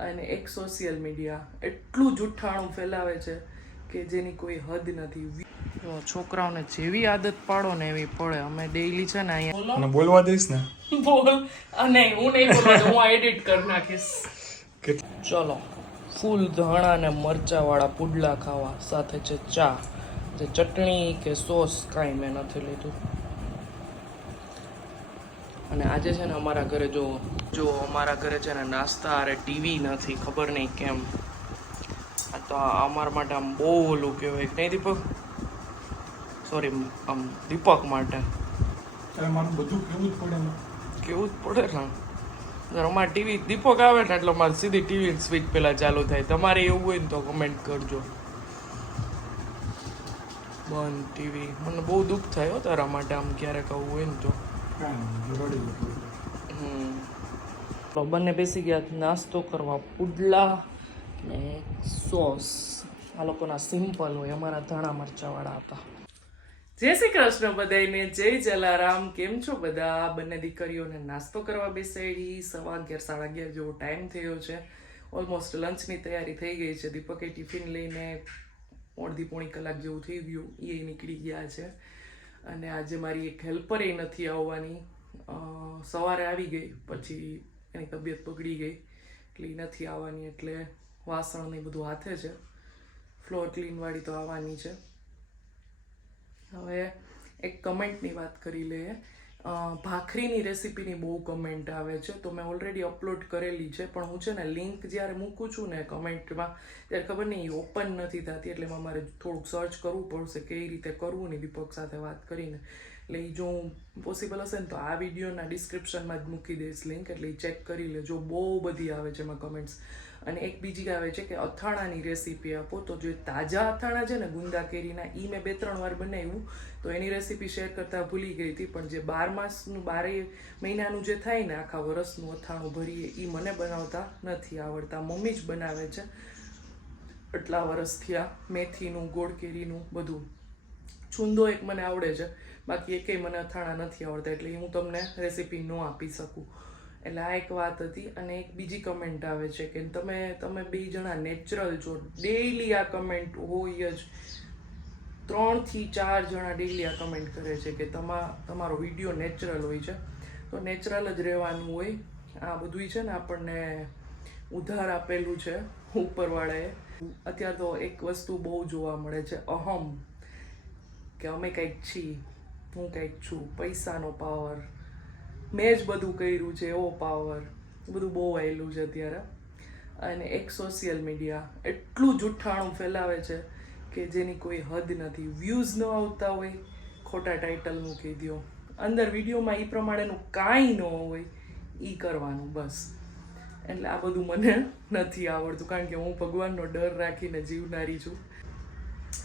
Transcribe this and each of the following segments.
અને એક social media એટલું જુઠ્ઠાણું ફેલાવે છે કે જેની કોઈ હદ નથી. છોકરાઓને જેવી આદત પાડો ને એવી પડે. અમે ડેઈલી છે ને અહીંયા બોલવા દઈશ ને? બોલ. અને હું નહીં બોલવા હું એડિટ કરી નાખીશ. કે ચલો. ફૂલ ધાણા અને મરચાવાળા પુડલા ખાવા. સાથે છે ચા. જે ચટણી કે સોસ કાંઈ મેં નથી લીધું. અને આજે છે ને અમારા ઘરે જો જો અમારા ઘરે છે ને નાસ્તા અરે ટીવી નથી ખબર નહીં કેમ. આ તો અમારા માટે આમ બહુ ઓલું કહેવાય. નહીં દીપક? સોરી આમ દીપક માટે. બધું કેવું જ પડે ને. કેવું જ પડે ને. અમારે ટીવી દીપક આવે ને એટલે અમારે સીધી ટીવી સ્વિચ પેલા ચાલુ થાય. તમારે એવું હોય ને તો કમેન્ટ કરજો. બંધ ટીવી મને બહુ દુઃખ થાય હો તારા માટે આમ ક્યારેક આવું હોય ને તો. તો બંને બેસી ગયા નાસ્તો કરવા પુડલા ને સોસ. આ લોકોના સિમ્પલ હોય, અમારા ધાણા મરચાવાળા હતા. જય શ્રી કૃષ્ણ બધાને જય જલારામ. કેમ છો બધા? બંને દીકરીઓને નાસ્તો કરવા બેસાડી. સવા અગિયાર, સાડા અગિયાર જેવો ટાઈમ થયો છે. ઓલમોસ્ટ લંચની તૈયારી થઈ ગઈ છે. દીપકે ટિફિન લઈને અડધી પોણી કલાક જેવું થઈ ગયું. એ નીકળી ગયા છે. અને આજે મારી એક હેલ્પર એ નથી આવવાની. સવારે આવી ગઈ, પછી એની તબિયત બગડી ગઈ, એટલે એ નથી આવવાની, એટલે વાસણ ને બધું હાથે છે. ફ્લોર ક્લીનવાળી તો આવવાની છે. હવે એક કમેન્ટની વાત કરી લઈએ. ભાખરીની રેસીપીની બહુ કમેન્ટ આવે છે, તો મેં ઓલરેડી અપલોડ કરેલી છે, પણ હું છે ને લિંક જ્યારે મૂકું છું ને કમેન્ટમાં, ત્યારે ખબર નહીં ઓપન નથી થતી, એટલે એમાં મારે થોડુંક સર્ચ કરવું પડશે કઈ રીતે કરવું ને દીપક સાથે વાત કરીને. એટલે એ જો પોસિબલ હશે ને, તો આ વિડીયોના ડિસ્ક્રિપ્શનમાં જ મૂકી દઈશ લિંક એટલે ચેક કરી લેજો. બહુ બધી આવે છે એમાં કમેન્ટ્સ અને એક બીજી આવે છે કે અથાણાની રેસીપી આપો. તો જે તાજા અથાણા છે ને ગુંદા કેરીના એ મેં બે ત્રણ વાર બનાવ્યું. તો એની રેસીપી શેર કરતા ભૂલી ગઈ હતી, પણ જે બાર માસનું, બારે મહિનાનું જે થાય ને આખા વરસનું અથાણું ભરીએ એ મને બનાવતા નથી આવડતા. મમ્મી જ બનાવે છે. આટલા વરસ થયા, મેથીનું, ગોળ કેરીનું બધું. છુંદો એક મને આવડે છે. બાકી એકેય મને અથાણા નથી આવડતા, એટલે હું તમને રેસીપી ન આપી શકું. એટલે આ એક વાત હતી અને એક બીજી કમેન્ટ આવે છે કે તમે તમે બે જણા નેચરલ છો. ડેઈલી આ કમેન્ટ હોય જ. ત્રણથી ચાર જણા ડેઈલી આ કમેન્ટ કરે છે કે તમા, તમારો વીડિયો નેચરલ હોય છે. તો નેચરલ જ રહેવાનું હોય. આ બધું છે ને આપણને ઉધાર આપેલું છે ઉપરવાળાએ. અત્યારે તો એક વસ્તુ બહુ જોવા મળે છે, અહમ. કે અમે કંઈક છીએ, હું કંઈક છું, પૈસાનો પાવર મેં જ બધું કર્યું છે એવો પાવર. બધું બહુ આવેલું છે અત્યારે. અને એક સોશિયલ મીડિયા એટલું જુઠ્ઠાણું ફેલાવે છે કે જેની કોઈ હદ નથી. વ્યૂઝ ન આવતા હોય, ખોટા ટાઇટલ મૂકી દો અંદર વિડીયોમાં એ પ્રમાણેનું કાંઈ ન હોય એ કરવાનું બસ. એટલે આ બધું મને નથી આવડતું, કારણ કે હું ભગવાનનો ડર રાખીને જીવનારી છું.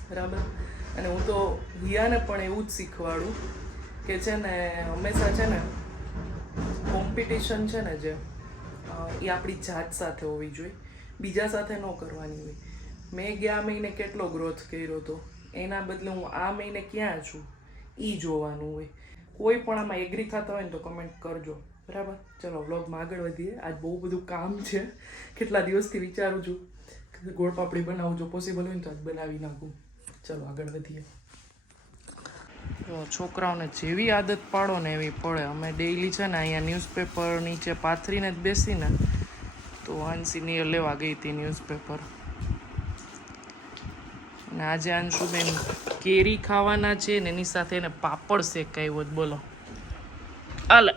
બરાબર? અને હું તો હિયાને પણ એવું જ શીખવાડું કે છે ને, હંમેશા છે ને કોમ્પિટિશન છે ને જે એ આપણી જાત સાથે હોવી જોઈએ. બીજા સાથે ન કરવાની હોય. મેં ગયા મહિને કેટલો ગ્રોથ કર્યો હતો. એના બદલે હું આ મહિને ક્યાં છું? એ જોવાનું હોય. કોઈ પણ આમાં એગ્રી થતા હોય ને તો કમેન્ટ કરજો. બરાબર? ચલો વ્લોગમાં આગળ વધીએ. આજ બહુ બધું કામ છે. કેટલા દિવસથી વિચારું છું. ગોળ પાપડી બનાવું જો પોસિબલ હોય ને તો આજ બનાવી નાખું. ચલો, આગળ વધીએ. તો છોકરાઓને જેવી આદત પાડો ને એવી પડે. અમે ડેઈલી છે ને અહીંયા ન્યૂઝપેપર નીચે પાથરીને જ બેસીને તો અંશીની લેવા ગઈ હતી ન્યૂઝપેપર અને આજે અંશુબેન કેરી ખાવાના છે ને એની સાથે એને પાપડ શેકાયો જ બોલો. હાલ.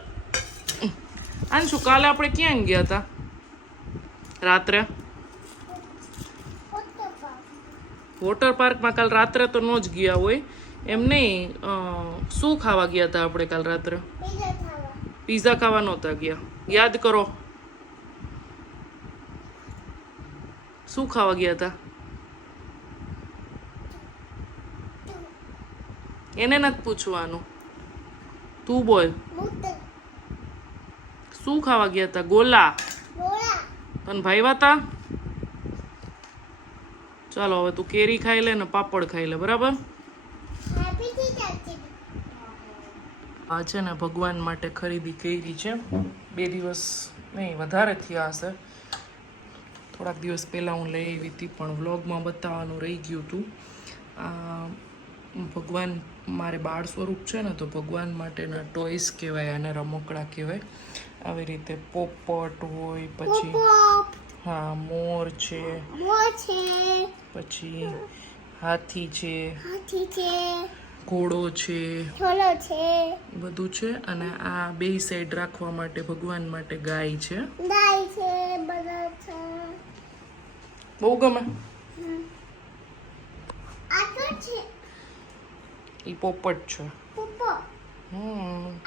અંશુ કાલે આપણે ક્યાં ગયા હતા? રાત્રે? વોટર પાર્કમાં કાલ રાત્રે તો ન જ ગયા હોય. એમ નહીં શું ખાવા ગયા હતા આપણે કાલ રાત્રે? પીઝા ખાવા. નહોતા ગયા. યાદ કરો. શું ખાવા ગયા હતા? એને નથી પૂછવાનું. તું બોલ. શું ખાવા ગયા હતા? ગોલા. તને ભાઈ વાતા? ચાલો હવે તું કેરી ખાઈ લે ને પાપડ ખાઈ લે બરાબર આ છે ને ભગવાન માટે ખરીદી કરી છે. બે દિવસ નહીં વધારે થયા હશે. થોડાક દિવસ પહેલાં હું લઈ આવી હતી પણ વ્લોગમાં બતાવવાનું રહી ગયું હતું. ભગવાન મારે બાળ સ્વરૂપ છે ને તો ભગવાન માટેના ટોયસ કહેવાય અને રમકડા કહેવાય. આવી રીતે પોપટ હોય પછી હા મોર છે. છે. પછી હાથી છે. હાથી છે. ઘોડો છે છે. બધું છે. અને આ બે સાઈડ રાખવા માટે ભગવાન માટે ગાય છે. ગાય છે બધા છે. બહુ ગમે. આ તો છે. એ પોપટ છે. પોપો. હમ.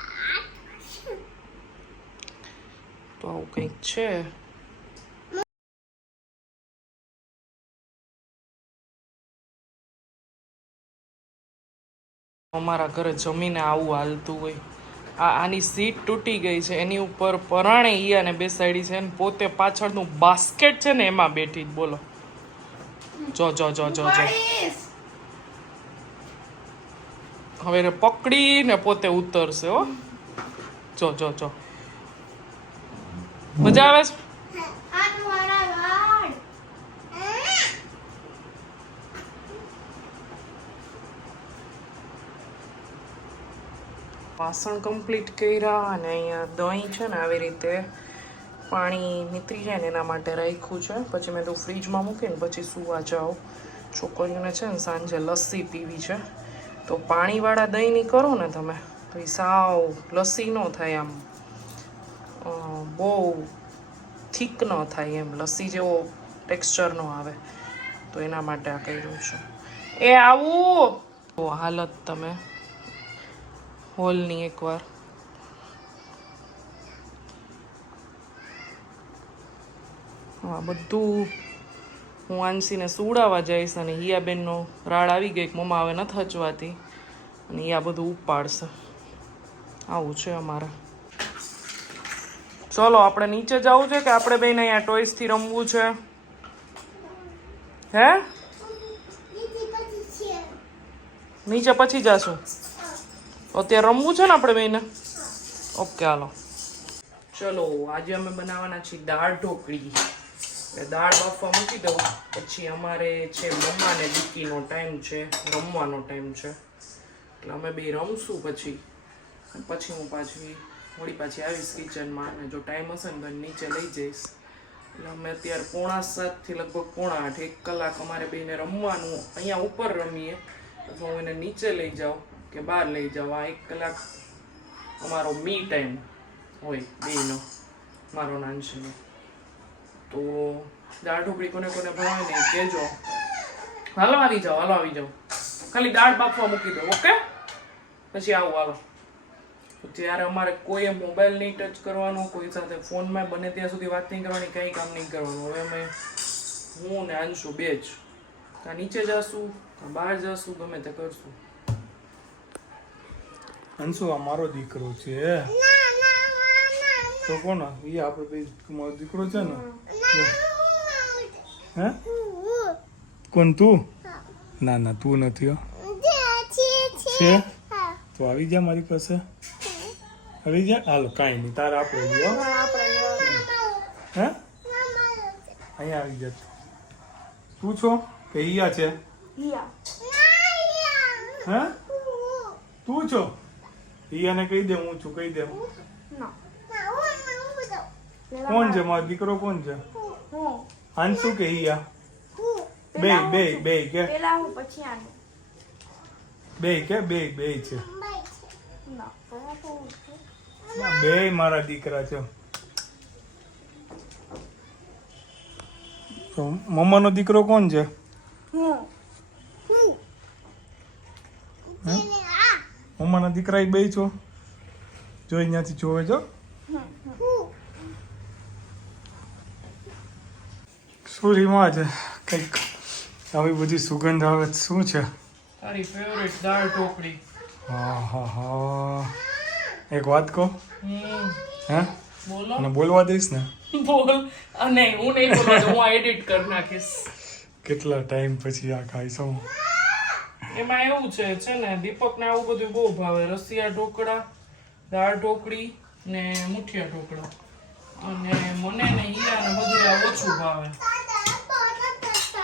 તો આવું કંઈક છે. અમારા ઘરે જમીને આવું હાલતું હોય. આ આની સીટ તૂટી ગઈ છે. એની ઉપર પરાણે ઈયાને બેસાડી છે અને પોતે પાછળનું બાસ્કેટ છે ને એમાં બેઠી જ. બોલો. જો જો જો જો જો. હવે એને પકડીને પોતે ઉતરશે હો. જો જો જો. મજા આવે છે? વાસણ કમ્પ્લીટ કર્યા અને અહીંયા દહીં છે ને આવી રીતે પાણી નીતરી જાય ને એના માટે રાખ્યું છે. પછી મેં તો ફ્રીજમાં મૂકીને પછી સુવા જાઓ છોકરીઓને છે ને સાંજે લસ્સી પીવી છે. તો પાણીવાળા દહીંની કરો ને તમે, તો એ સાવ લસ્સી ન થાય આમ બહુ થીક ન થાય એમ, લસ્સી જેવો ટેક્સચર ન આવે. તો એના માટે આ કર્યું છે. એ આવું! હાલત તમે હોલની એકવાર હા બધું હું આંસીને સુવડાવવા જઈશ અને હિયાબેનનો રાડ આવી ગઈ કે મમ્મા હવે નથી હચવાતી. અને હિયા બધું ઉપાડશે. આવું છે અમારે. ચલો આપણે નીચે જવું છે કે આપણે બેન અહીંયા ટોયસથી રમવું છે? હે? નીચે પછી જાશું? અત્યારે રમવું છે ને આપણે બેને? ઓકે, હાલો. ચલો, આજે અમે બનાવવાના છીએ દાળ ઢોકળી. દાળ બાફવા મૂકી દઉં. પછી અમારે છે મમ્મા ને દીકીનો ટાઈમ છે, રમવાનો ટાઈમ છે. એટલે અમે બે રમશું પછી. પછી હું પાછી, વળી પાછી આવીશ કિચનમાં અને જો ટાઈમ હશે ને તો નીચે લઈ જઈશ. એટલે અમે અત્યારે પોણા સાતથી લગભગ પોણા આઠ, એક કલાક અમારે બેને રમવાનું, અહીંયા ઉપર રમીએ. અથવા હું એને નીચે લઈ જાઉં. કે બહાર લઈ જવા, એક કલાક અમારો મી ટાઈમ હોય બેનો મારો નાનશીનો. તો દાળ ઢોકળી કોને કોને ભાવે ને કહેજો. હાલો આવી જાઓ, હાલો આવી જાઓ. ખાલી દાળ બાફવા મૂકી દો, ઓકે? પછી આવું, હાલો. ત્યારે અમારે કોઈએ મોબાઈલ નહીં ટચ કરવાનો, કોઈ સાથે ફોનમાં બને ત્યાં સુધી વાત નહીં કરવાની, કંઈ કામ નહીં કરવાનું. હવે અમે હું ને અંશુ બે જ. કાં નીચે જશું બહાર જશું, ગમે તે કરશું. અંશુ આ મારો દીકરો છે. તો કોણ? એ આપણે બે મારો દીકરો છે ને? હે? કોણ તું? ના ના તું નથી છે? તો આવી જા મારી પાસે? આવી જા હાલો કાંઈ નહીં તારે આપણે બી હે? અહીંયા આવી જા તું. છો? કે ઈયા છે? હે? તું છો? ઈયાને કહી દે હું છું કહી દે. કોણ છે? મારો દીકરો કોણ છે? હાંસુ કે હિયા બે બે બે કે? હું બે કે? બે બે છે. હું. બે મારા દીકરા છે. તો મમ્માનો દીકરો કોણ છે? મમ્માના દીકરા બે છો? જો અહીંયાથી જોવે છો શું રીમાં છે કંઈક આવી બધી સુગંધ આવે શું છે? તારી ફેવરેટ દાળ ઢોકળી. હા હા હા એક વાત કહો? હે? બોલો. અને બોલવા દઈશ ને? બોલ. અને હું નહીં બોલવા હું એડિટ કરી નાખીશ. કેટલા ટાઈમ પછી આ ખાઈશું એમાં એવું છે છે ને દીપકને આવું બધું બહુ ભાવે. રસિયા ઢોકળા દાળ ઢોકળી ને મુઠિયા ઢોકળા. અને મને ને હીરા ને બધું આ ઓછું ભાવે.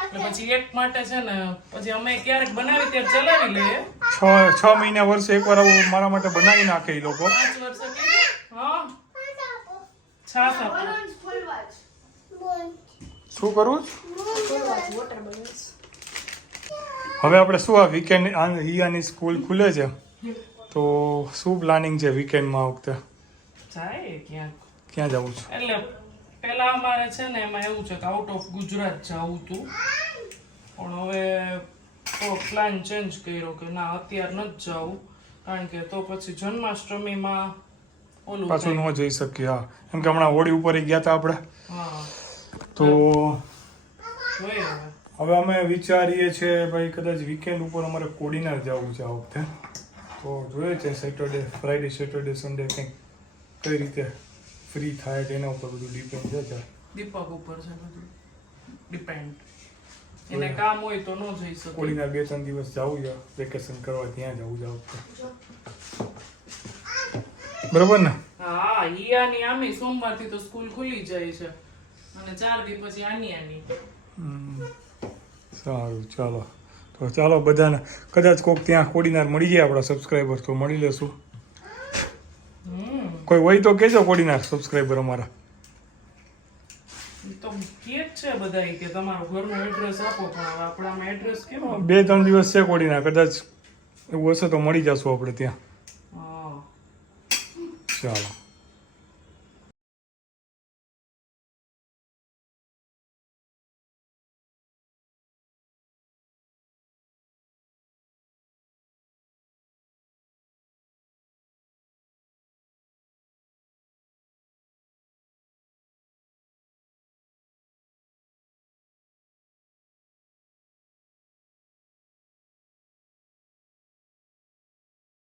એટલે પછી એક માટે છે ને પછી અમે ક્યારેક બનાવી ત્યારે ચલાવી લઈએ. છ છ મહિના વર્ષે એકવાર આવું મારા માટે બનાવી નાખે એ લોકો. પાંચ વર્ષે હા. છાસ શું કરું છું. હવે આપણે શું આ વીકેન્ડ હિયાની સ્કૂલ ખુલે છે? તો શું પ્લાનિંગ છે વીકેન્ડમાં વખતે? જાય ક્યાં ક્યાં જવું છે? એટલે પેલા અમારે છે ને એમાં એવું છે કે આઉટ ઓફ ગુજરાત જવું હતું પણ હવે તો પ્લાન ચેન્જ કર્યો કે ના અત્યારે નથી જવું. કારણ કે તો પછી જન્માષ્ટમીમાં ઓલું પાછું ન જઈ શકીએ હા. એમ કે હમણાં હોળી ઉપર ગયા હતા આપણે. હા. તો જોઈએ હવે. હવે અમે વિચારીએ છીએ ભાઈ કદાચ વીકેન્ડ ઉપર અમારે કોડીનાર જવું છે આ વખતે. તો જોઈએ છે સેટરડે ફ્રાઈડે સેટરડે સન્ડે કંઈક કઈ રીતે ફ્રી થાય છે એના ઉપર બધું ડિપેન્ડ છે ત્યારે. દીપક ઉપર છે બધું. ડિપેન્ડ એને કામ હોય તો ન જઈ શકે. કોડીનાર બે ત્રણ દિવસ જવું છે વેકેશન કરવા ત્યાં જવું વખતે. બરોબર ને? હા ઈયાની આમે સોમવારથી તો સ્કૂલ ખુલી જાય છે. અને ચાર દિવસ પછી આની આની. હમ. સારું ચાલો. તો ચાલો બધાને કદાચ કોક ત્યાં કોડીનાર મળી જાય આપણા સબસ્ક્રાઈબર તો મળી લેશું. કોઈ હોય તો કેજો કોડીનાર સબસ્ક્રાઈબર અમારા. બે ત્રણ દિવસ છે કોડીનાર કદાચ એવું હશે તો મળી જશું આપણે ત્યાં. હા. ચાલો.